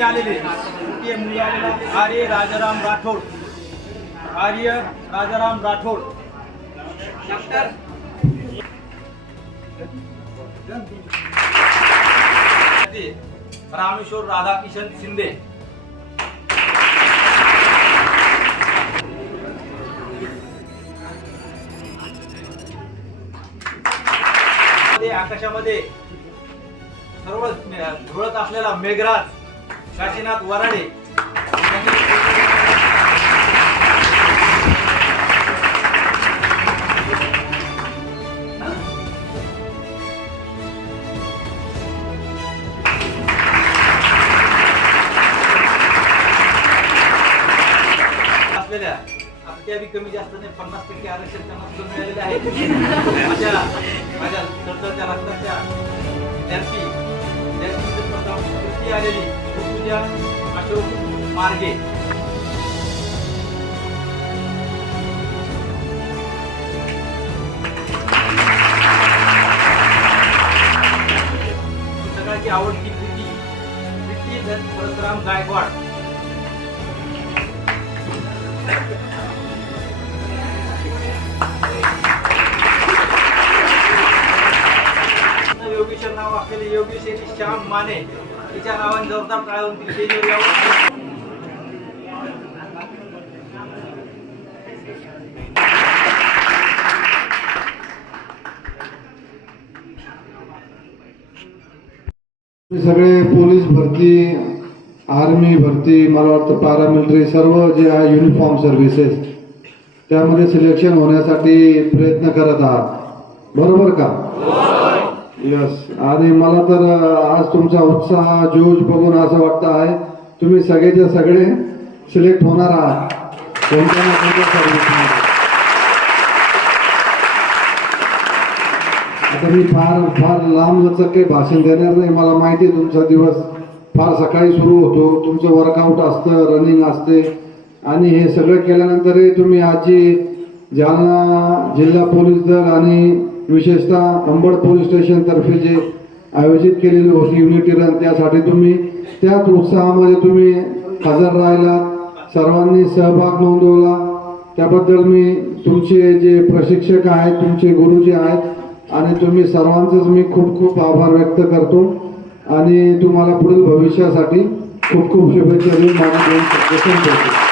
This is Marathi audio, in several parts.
आलेले तृतीय मुलगा आलेला आर्य राजाराम राठोड. आर्य राजाराम राठोड. डॉक्टर. रामेश्वर राधाकिशन शिंदे. मध्ये आकाशामध्ये सर्व धुळत असलेला मेघराज. काशीनाथ वराडे. असलेल्या आता बी कमी जास्त नाही पन्नास टक्के आरक्षण त्यांना सुद्धा मिळालेले आहे. माझ्या माझ्या सरकारच्या रक्ताच्या विद्यार्थी विद्यार्थी आलेली. पूजा अशोक मार्गे. पुस्तकाची आवडती कृती प्रीती धन परशुराम गायकवाड. योगेश्वर नाव असलेले योगेश श्याम माने. तिच्या नावाने जोरदार टाळून ती सगळे पोलीस भरती आर्मी भरती मला वाटतं पॅरामिलिटरी सर्व जे आहे युनिफॉर्म सर्व्हिसेस त्यामध्ये सिलेक्शन होण्यासाठी प्रयत्न करत आहात. बरोबर का? यस आणि मला तर आज तुमचा उत्साह जोश बघून असं वाटतं आहे. तुम्ही सगळेचे सगळे सिलेक्ट होणार आहात. कोणत्या ना कोणत्या सर्व्हिसमध्ये आता मी फार फार लांब लचक काही भाषण देणार नाही. मला माहिती आहे तुमचा दिवस फार सकाळी सुरू होतो. तुमचं वर्कआउट असतं रनिंग असते. आणि हे सगळं केल्यानंतरही तुम्ही आजची जालना जिल्हा पोलीस दल आणि विशेषतः अंबड पोलीस स्टेशनतर्फे जे आयोजित केलेली होती युनिटी रन त्यासाठी तुम्ही त्याच उत्साहामध्ये तुम्ही हजर राहिला सर्वांनी सहभाग नोंदवला. त्याबद्दल मी तुमचे जे प्रशिक्षक आहेत तुमचे गुरुजी आहेत आणि तुम्ही सर्वांचेच मी खूप खूप आभार व्यक्त करतो. आणि तुम्हाला पुढील भविष्यासाठी खूप खूप शुभेच्छा देऊन मला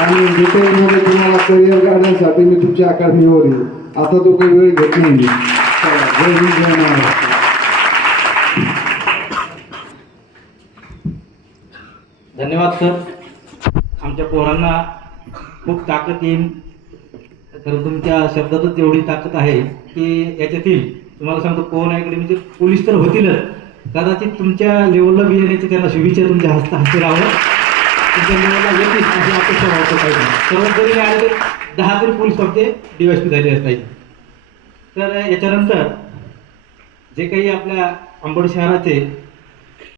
आणि डिटेलमध्ये तुम्हाला करिअर करण्यासाठी मी तुमच्या अकॅडमीवर येईल आता तो काही वेळ घेत नाही धन्यवाद सर. आमच्या पोरांना खूप ताकद येईल. तर तुमच्या शब्दातच एवढी ताकद आहे की याच्यातील तुम्हाला सांगतो पोहन म्हणजे पोलीस तर होतीलच. कदाचित तुमच्या लेवलला बी येण्याची त्यांना शुभेच्छा तुमच्या हस्त हस्ते राहावं. तुमच्या येतील अशी अपेक्षा पाहिजे सर्वात जरी आले तर दहा तरी पोलीस फक्त डिवाइस झाले पाहिजे तर याच्यानंतर जे काही आपल्या अंबड शहराचे